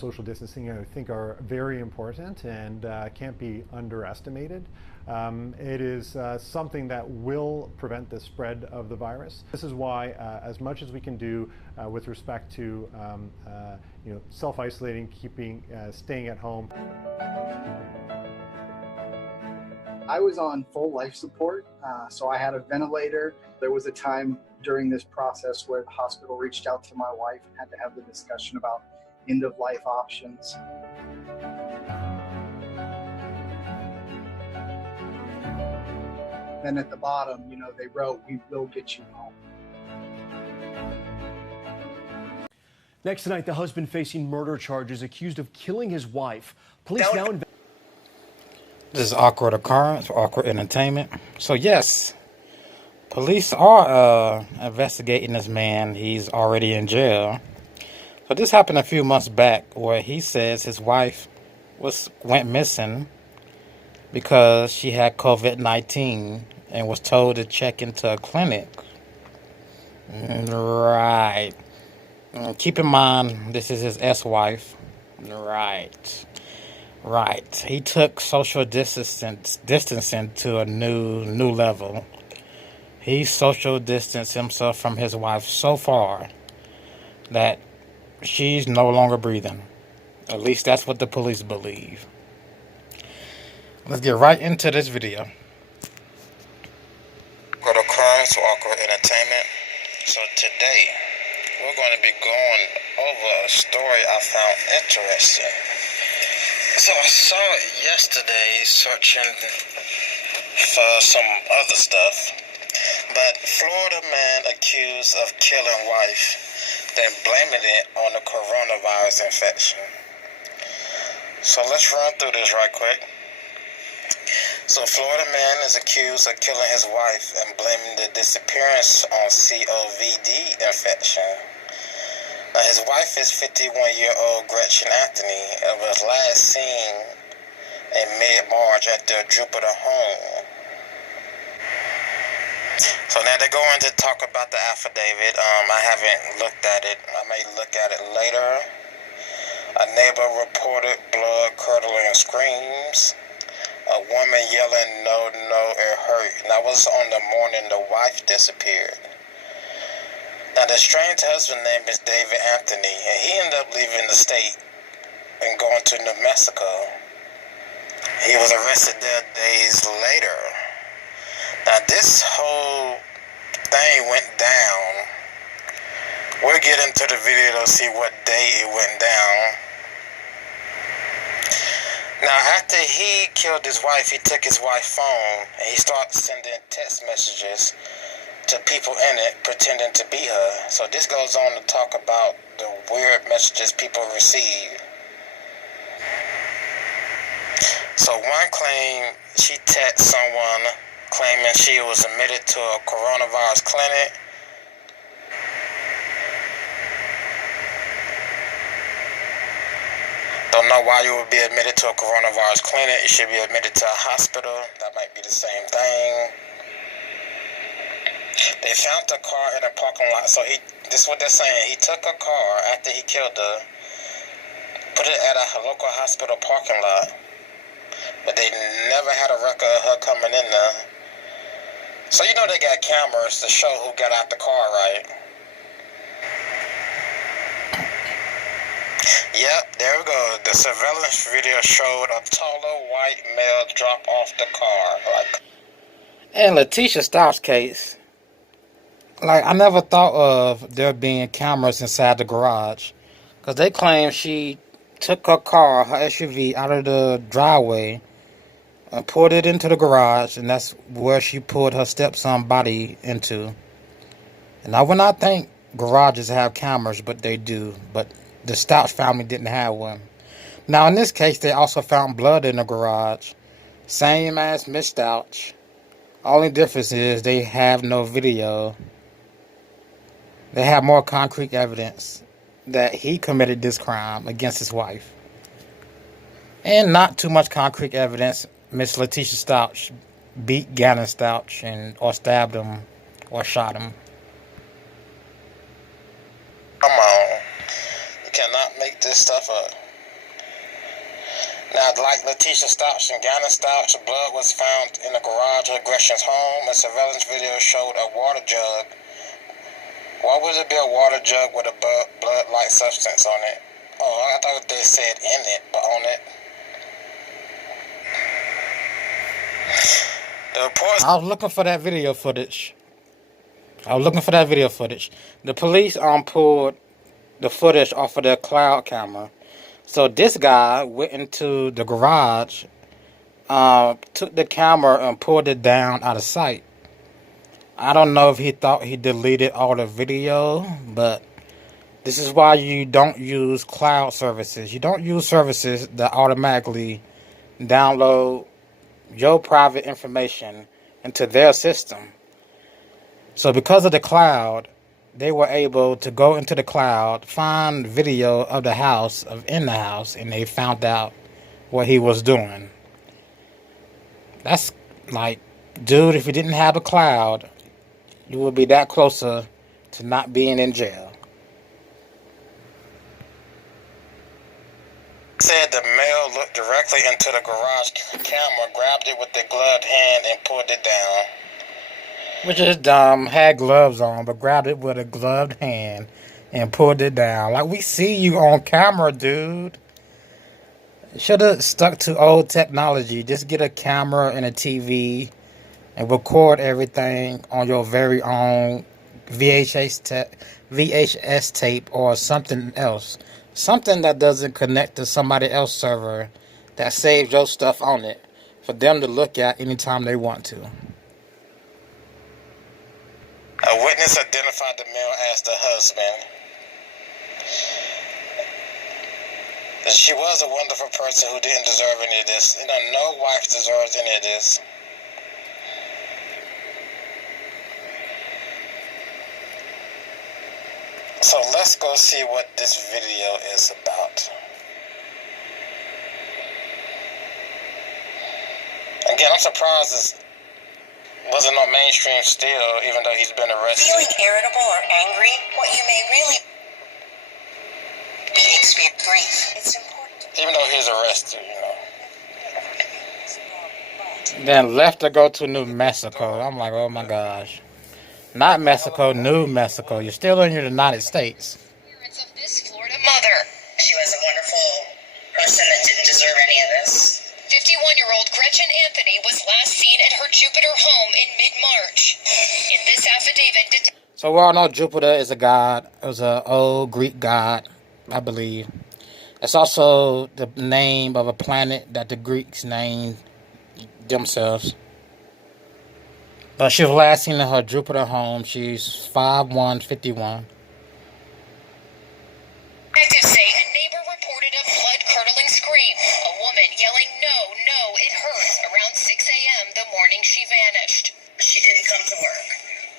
social distancing, I think, are very important and can't be underestimated. It is something that will prevent the spread of the virus. This is why, as much as we can do with respect to self-isolating, staying at home. I was on full life support, so I had a ventilator. There was a time during this process where the hospital reached out to my wife and had to have the discussion about end-of-life options. Then at the bottom, they wrote, "We will get you home." Next tonight, the husband facing murder charges, accused of killing his wife. Police now This is awkward occurrence, awkward entertainment. So yes, police are investigating this man. He's already in jail. So this happened a few months back, where he says his wife went missing because she had COVID-19 and was told to check into a clinic. Right. Keep in mind, this is his ex-wife. Right. He took social distancing to a new level. He social distanced himself from his wife so far that she's no longer breathing. At least that's what the police believe. Let's get right into this video. Go to Crimes for Awkward Entertainment. So today, we're going to be going over a story I found interesting. So I saw it yesterday searching for some other stuff. But Florida man accused of killing wife, then blaming it on the coronavirus infection. So let's run through this right quick. So Florida man is accused of killing his wife and blaming the disappearance on COVID infection. Now his wife is 51-year-old Gretchen and was last seen in mid-March at their Jupiter home. So now they're going to talk about the affidavit. I haven't looked at it. I may look at it later. A neighbor reported blood-curdling screams. A woman yelling, "No, it hurt." And that was on the morning the wife disappeared. Now, the estranged husband name is David Anthony, and he ended up leaving the state and going to New Mexico. He was arrested there days later. Now, this whole thing went down. We'll get into the video to see what day it went down. Now, after he killed his wife, he took his wife's phone and he started sending text messages to people in it, pretending to be her. So this goes on to talk about the weird messages people receive. So one claim she texted someone claiming she was admitted to a coronavirus clinic. Don't know why you would be admitted to a coronavirus clinic. You should be admitted to a hospital. That might be the same thing. They found the car in a parking lot. So this is what they're saying. He took a car after he killed her, put it at a local hospital parking lot, but they never had a record of her coming in there. So you know they got cameras to show who got out the car, right? Yep, there we go. The surveillance video showed a taller white male drop off the car. In Letitia Stott's case, I never thought of there being cameras inside the garage, because they claim she took her car, her SUV, out of the driveway and poured it into the garage, and that's where she pulled her stepson's body into. And I would not think garages have cameras, but they do. But the Stouch family didn't have one. Now, in this case, they also found blood in the garage, same as Miss Stouch. Only difference is they have no video. They have more concrete evidence that he committed this crime against his wife. And not too much concrete evidence Miss Letitia Stouch beat Gannon Stouch or stabbed him or shot him. Come on. You cannot make this stuff up. Now, like Letitia Stouch and Gannon Stouch, blood was found in the garage of Gretchen's home. A surveillance video showed a water jug. Why would it be a water jug with a blood-like substance on it? Oh, I thought they said in it, but on it. The reports. I was looking for that video footage. The police pulled the footage off of their cloud camera. So this guy went into the garage, took the camera and pulled it down out of sight. I don't know if he thought he deleted all the video, but this is why you don't use cloud services. You don't use services that automatically download your private information into their system. So because of the cloud, they were able to go into the cloud, find video of the house, in the house, and they found out what he was doing. That's like, dude, if you didn't have a cloud, you would be that closer to not being in jail. Said the male looked directly into the garage camera, grabbed it with the gloved hand, and pulled it down. Which is dumb. Had gloves on, but grabbed it with a gloved hand and pulled it down. Like, we see you on camera, dude. Should have stuck to old technology. Just get a camera and a TV and record everything on your very own VHS tape or something else. Something that doesn't connect to somebody else's server that saves your stuff on it for them to look at anytime they want to. A witness identified the male as the husband. She was a wonderful person who didn't deserve any of this. You know, no wife deserves any of this. So let's go see what this video is about. Again, I'm surprised this wasn't on mainstream still, even though he's been arrested. Feeling irritable or angry, what you may really be experiencing grief. It's important. Even though he's arrested, you know. Then left to go to New Mexico. I'm like, oh my gosh. Not Mexico, New Mexico. You're still in the United States. Parents of this Florida mother. She was a wonderful person that didn't deserve any of this. 51-year-old Gretchen Anthony was last seen at her Jupiter home in mid-March. In this affidavit... So we all know Jupiter is a god. It was an old Greek god, I believe. It's also the name of a planet that the Greeks named themselves. But she was last seen in her Jupiter home. She's 5'1", 51. Detectives say a neighbor reported a blood-curdling scream. A woman yelling, "No, no, it hurts," around 6 a.m. the morning she vanished. She didn't come to work,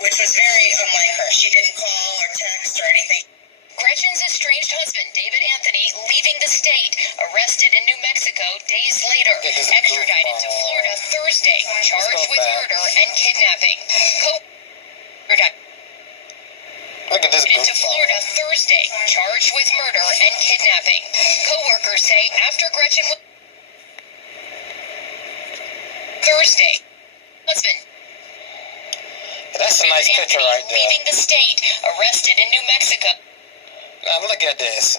which was very unlike her. She didn't call or text or anything. Gretchen's estranged husband, David Anthony, leaving the state, arrested in New Mexico days later, extradited to Florida Thursday, charged with murder and kidnapping. Look at this To Florida Thursday, charged with murder and kidnapping. Co-workers say after Gretchen was Thursday, husband. That's a nice picture right there. Leaving the state, arrested in New Mexico. Now look at this.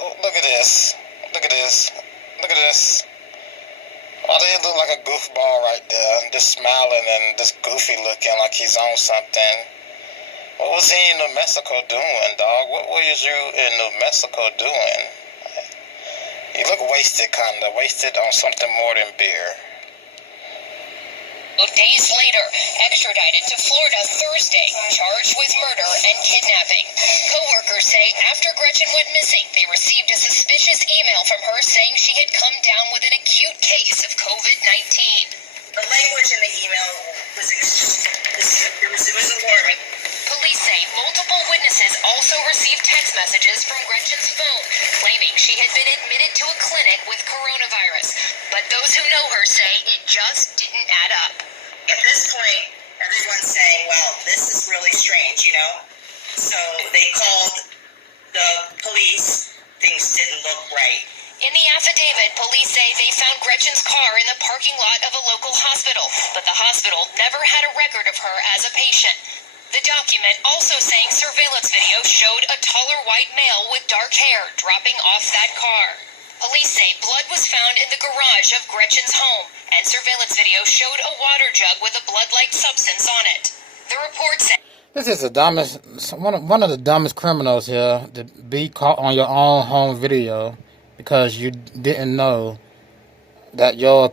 Look at this. Look at this. Look at this. Why does he look like a goofball right there? Just smiling and just goofy looking like he's on something. What was he in New Mexico doing, dog? What was you in New Mexico doing? You look wasted, kinda. Wasted on something more than beer. Days later, extradited to Florida Thursday, charged with murder and kidnapping. Co-workers say after Gretchen went missing, they received a suspicious email from her saying she had come down with an acute case of COVID-19. The language in the email was alarming. Police say multiple witnesses also received text messages from Gretchen's phone claiming she had been admitted to a clinic with coronavirus. But those who know her say it just didn't add up. At this point, everyone's saying, well, this is really strange, you know? So they called the police. Things didn't look right. In In the affidavit, police say they found Gretchen's car in the parking lot of a local hospital, but the hospital never had a record of her as a patient. The document also saying surveillance video showed a taller white male with dark hair dropping off that car. Police say blood was found in the garage of Gretchen's home, and surveillance video showed a water jug with a blood-like substance on it. The report said... This is the dumbest, one of the dumbest criminals here to be caught on your own home video because you didn't know that your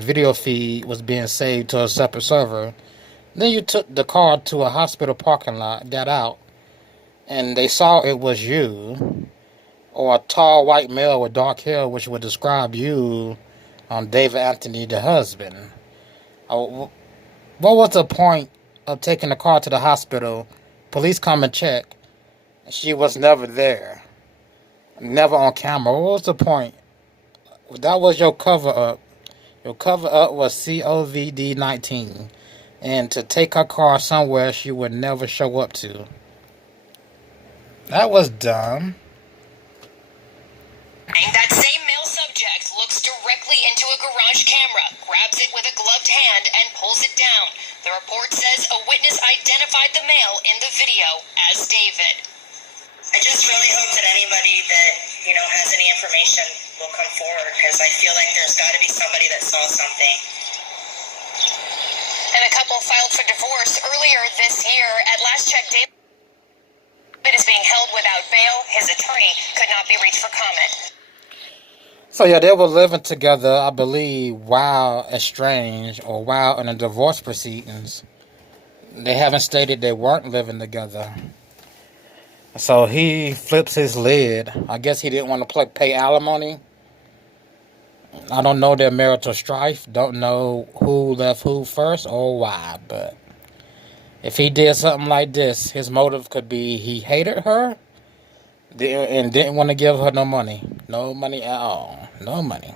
video feed was being saved to a separate server. Then you took the car to a hospital parking lot, got out, and they saw it was you, or a tall white male with dark hair, which would describe you, David Anthony, the husband. What was the point of taking the car to the hospital? Police come and check, and she was never there, never on camera. What was the point? That was your cover-up. Your cover-up was Covid19. And to take her car somewhere she would never show up to. That was dumb. That same male subject looks directly into a garage camera, grabs it with a gloved hand, and pulls it down. The report says a witness identified the male in the video as David. I just really hope that anybody that, has any information will come forward, because I feel like there's got to be somebody that saw something. And the couple filed for divorce earlier this year. At last check, David is being held without bail. His attorney could not be reached for comment. So yeah, they were living together, I believe, while estranged or while in the divorce proceedings. They haven't stated they weren't living together. So he flips his lid. I guess he didn't want to pay alimony. I don't know their marital strife. Don't know who left who first or why. But if he did something like this, his motive could be he hated her and didn't want to give her no money. No money at all. No money.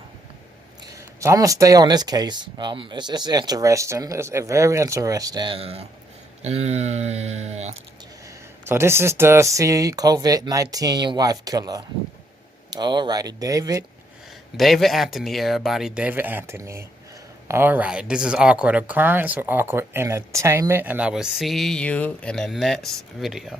So I'm going to stay on this case. It's interesting. It's very interesting. So this is the COVID-19 wife killer. Alrighty, David Anthony, everybody. David Anthony. Alright, this is Awkward Occurrence or Awkward Entertainment, and I will see you in the next video.